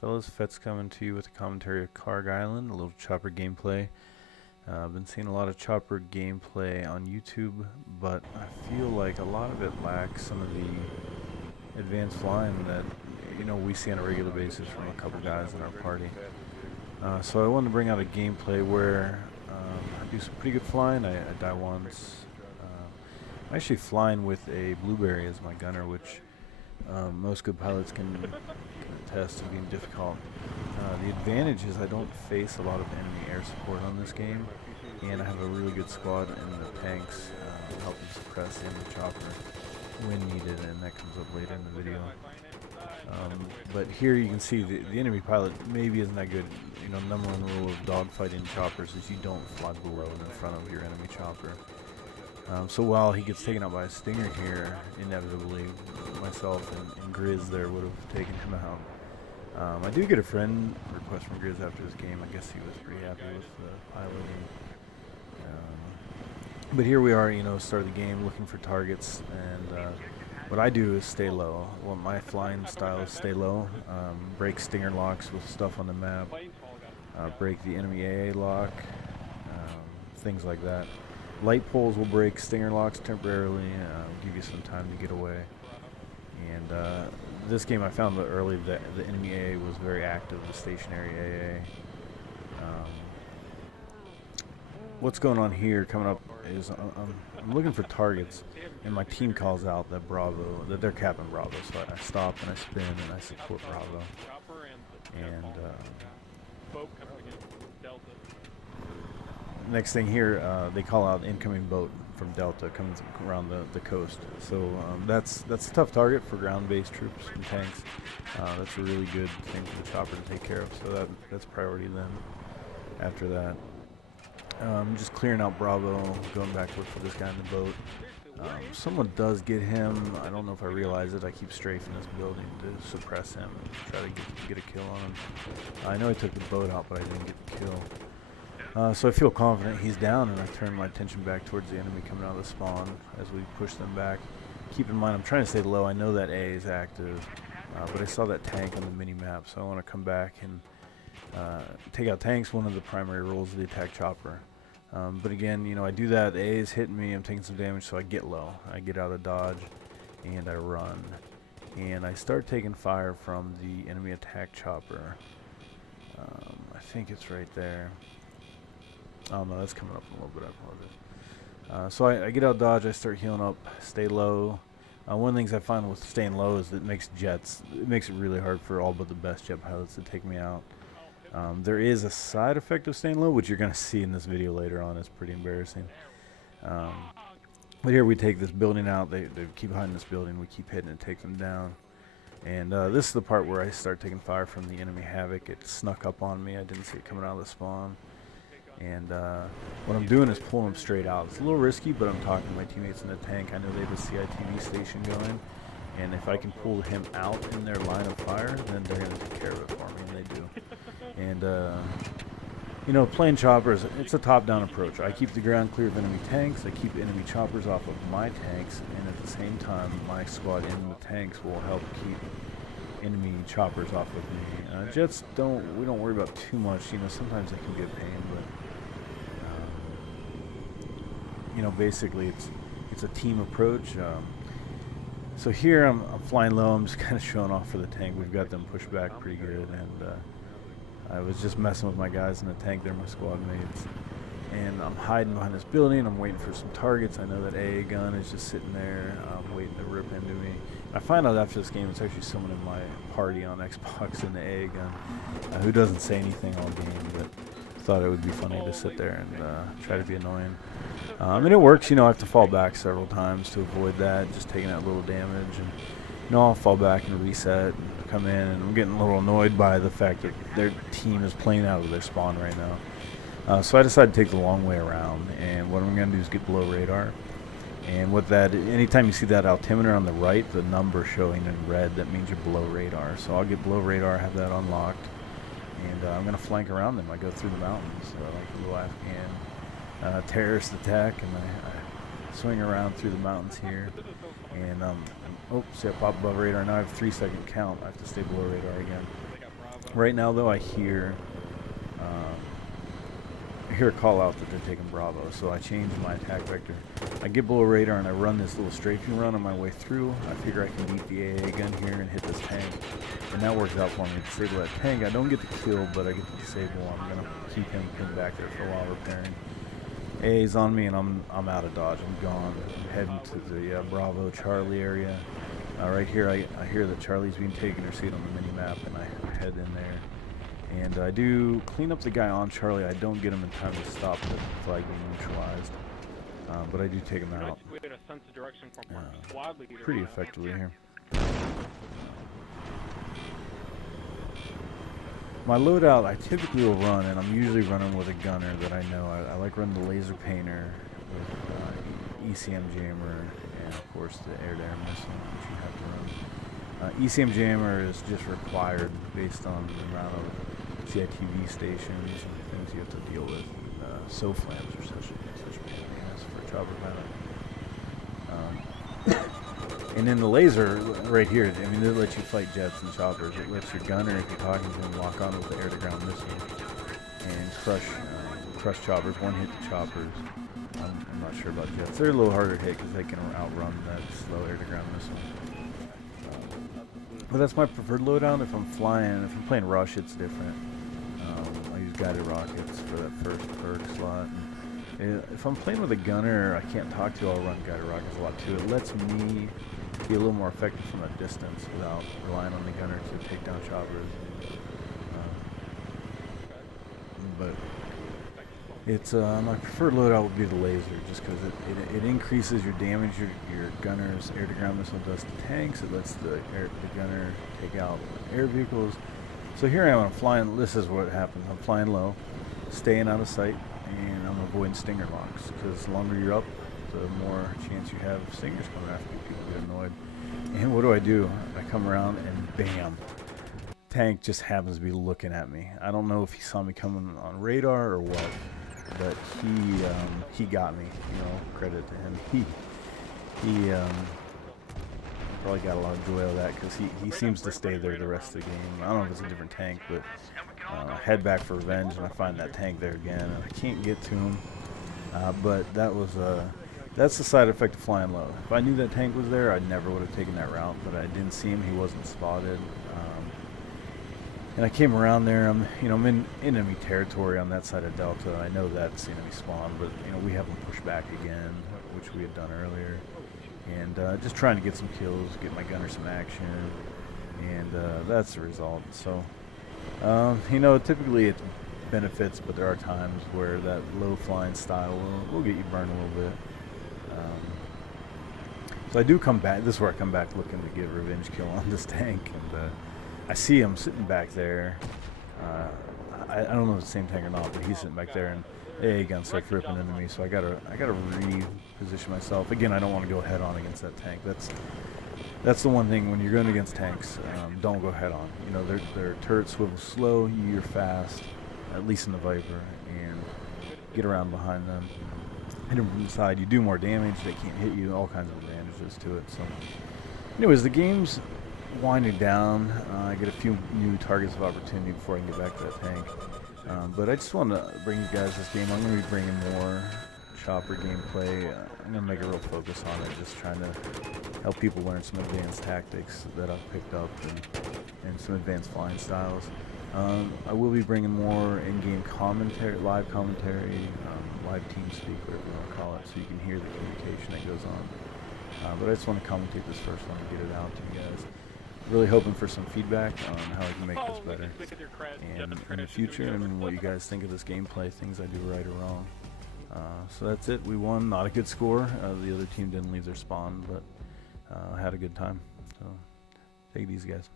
Fellas, Fets coming to you with a commentary of Karg Island, a little chopper gameplay. I've been seeing a lot of chopper gameplay on YouTube, but I feel like a lot of it lacks some of the advanced flying that we see on a regular basis from a couple guys in our party. So I wanted to bring out a gameplay where I do some pretty good flying. I die once. I'm actually flying with a blueberry as my gunner, which most good pilots can attest to being difficult. The advantage is I don't face a lot of enemy air support on this game, and I have a really good squad in the tanks helping suppress the enemy chopper when needed, and that comes up later in the video. But here you can see the enemy pilot maybe isn't that good. Number one rule of dogfighting choppers is you don't fly below and in front of your enemy chopper. So while he gets taken out by a Stinger here, inevitably, myself and Grizz there would have taken him out. I do get a friend request from Grizz after this game. I guess he was pretty happy with the piloting. But here we are, start of the game, looking for targets, and what I do is stay low. Well, my flying style is stay low, break Stinger locks with stuff on the map, break the enemy AA lock, things like that. Light poles will break Stinger locks temporarily, give you some time to get away. And this game I found that early that the enemy AA was very active, the stationary AA. What's going on here coming up is I'm looking for targets, and my team calls out that that they're capping Bravo, so I stop and I spin and I support Bravo. And next thing here, they call out incoming boat from Delta coming around the coast. So that's a tough target for ground-based troops and tanks. That's a really good thing for the chopper to take care of. So that's priority then. After that, just clearing out Bravo, going back to look for this guy in the boat. Someone does get him. I don't know if I realize it. I keep strafing this building to suppress him and try to get a kill on him. I know I took the boat out, but I didn't get the kill. So I feel confident he's down, and I turn my attention back towards the enemy coming out of the spawn as we push them back. Keep in mind, I'm trying to stay low. I know that A is active, but I saw that tank on the mini-map, so I want to come back and take out tanks. One of the primary roles of the attack chopper. But again, I do that. A is hitting me. I'm taking some damage, so I get low. I get out of dodge, and I run. And I start taking fire from the enemy attack chopper. I think it's right there. Oh no, that's coming up a little bit. I apologize. So I get out of dodge. I start healing up. Stay low. One of the things I find with staying low is that it makes it really hard for all but the best jet pilots to take me out. There is a side effect of staying low, which you're going to see in this video later on. It's pretty embarrassing. But here we take this building out. They keep behind this building. We keep hitting and take them down. And this is the part where I start taking fire from the enemy Havoc. It snuck up on me. I didn't see it coming out of the spawn. And what I'm doing is pulling them straight out. It's a little risky, but I'm talking to my teammates in the tank. I know they have a CITV station going. And if I can pull him out in their line of fire, then they're going to take care of it for me, and they do. And, playing choppers, it's a top-down approach. I keep the ground clear of enemy tanks. I keep enemy choppers off of my tanks. And at the same time, my squad in the tanks will help keep enemy choppers off of me. Jets we don't worry about too much. Sometimes they can be a pain, but basically it's a team approach. So here I'm flying low. I'm just kind of showing off for the tank. We've got them pushed back pretty good, and I was just messing with my guys in the tank. They're my squad mates, and I'm hiding behind this building. I'm waiting for some targets. I know that AA gun is just sitting there, waiting to rip into me. I find out after this game it's actually someone in my party on Xbox in the AA gun who doesn't say anything all game, but thought it would be funny to sit there and try to be annoying. And it works. I have to fall back several times to avoid that, just taking that little damage. And I'll fall back and reset and come in, and I'm getting a little annoyed by the fact that their team is playing out of their spawn right now. So I decided to take the long way around, and what I'm going to do is get below radar. And with that, anytime you see that altimeter on the right, the number showing in red, that means you're below radar. So I'll get below radar, have that unlocked, and I'm going to flank around them. I go through the mountains like a little Afghan terrorist attack, and I swing around through the mountains here. And see, I pop above radar. Now I have a 3-second count. I have to stay below radar again. Right now, though, I hear a call out that they're taking Bravo, so I changed my attack vector. I get below radar and I run this little strafing run on my way through. I figure I can beat the AA gun here and hit this tank, and that works out for me. Disable that tank. I don't get the kill, but I get the disable. I'm gonna keep him pinned back there for a while repairing. AA's on me, and I'm out of dodge. I'm gone. I'm heading to the Bravo Charlie area. Right here, I hear that Charlie's being taken or see it on the mini map, and I head in there. And I do clean up the guy on Charlie. I don't get him in time to stop the flag being neutralized, but I do take him out pretty effectively here. My loadout, I typically will run, and I'm usually running with a gunner that I know. I like running the laser painter with ECM jammer, and of course the air-to-air missile, which you have to run. ECM jammer is just required based on the amount of CITV stations and things you have to deal with. SOFLAMs are such pain for a chopper pilot. And then the laser right here, I mean, it lets you fight jets and choppers. It lets your gunner, if you're talking to him, lock on with the air-to-ground missile and crush choppers, one-hit the choppers. I'm not sure about jets. They're a little harder to hit because they can outrun that slow air-to-ground missile. But that's my preferred loadout. If I'm playing Rush, it's different. I use guided rockets for that first perk slot. And if I'm playing with a gunner I can't talk to, I'll run guided rockets a lot too. It lets me be a little more effective from a distance without relying on the gunner to take down choppers. But it's my preferred loadout would be the laser, just because it increases your damage your gunner's air-to-ground missile does to tanks. It lets the gunner take out air vehicles. So here I am, I'm flying. This is what happens. I'm flying low, staying out of sight, and I'm avoiding stinger locks, because the longer you're up, the more chance you have of stingers coming after you. People get annoyed. And what do? I come around and bam, tank just happens to be looking at me. I don't know if he saw me coming on radar or what, but he got me. You know, credit to him. He probably got a lot of joy out of that, because he seems to stay there the rest of the game. I don't know if it's a different tank, but I head back for revenge and I find that tank there again, and I can't get to him. But that's the side effect of flying low. If I knew that tank was there, I never would have taken that route, but I didn't see him. He wasn't spotted. And I came around there. I'm in enemy territory on that side of Delta. I know that's enemy spawn, but we have them push back again, which we had done earlier. And just trying to get some kills, get my gunner some action, and that's the result. So, typically it benefits, but there are times where that low flying style will get you burned a little bit. So I do come back. This is where I come back looking to get a revenge kill on this tank, and I see him sitting back there. I don't know if it's the same tank or not, but he's sitting back there, and AA gun starts ripping into me. So I gotta reposition myself. Again, I don't want to go head on against that tank. That's the one thing when you're going against tanks. Don't go head on. Their turrets swivel slow. You're fast, at least in the Viper, and get around behind them. Hit them from the side. You do more damage. They can't hit you. All kinds of advantages to it. So, anyways, the game's winding down. I get a few new targets of opportunity before I can get back to that tank. But I just want to bring you guys this game. I'm going to be bringing more chopper gameplay. I'm going to make a real focus on it, just trying to help people learn some advanced tactics that I've picked up and some advanced flying styles. I will be bringing more in-game commentary, live commentary, live team speak, whatever you want to call it, so you can hear the communication that goes on. But I just want to commentate this first one and get it out to you guys. Really hoping for some feedback on how I can make this better and in the future, and what you guys think of this gameplay, things I do right or wrong. So that's it. We won. Not a good score. The other team didn't leave their spawn, but had a good time. So take it easy, guys.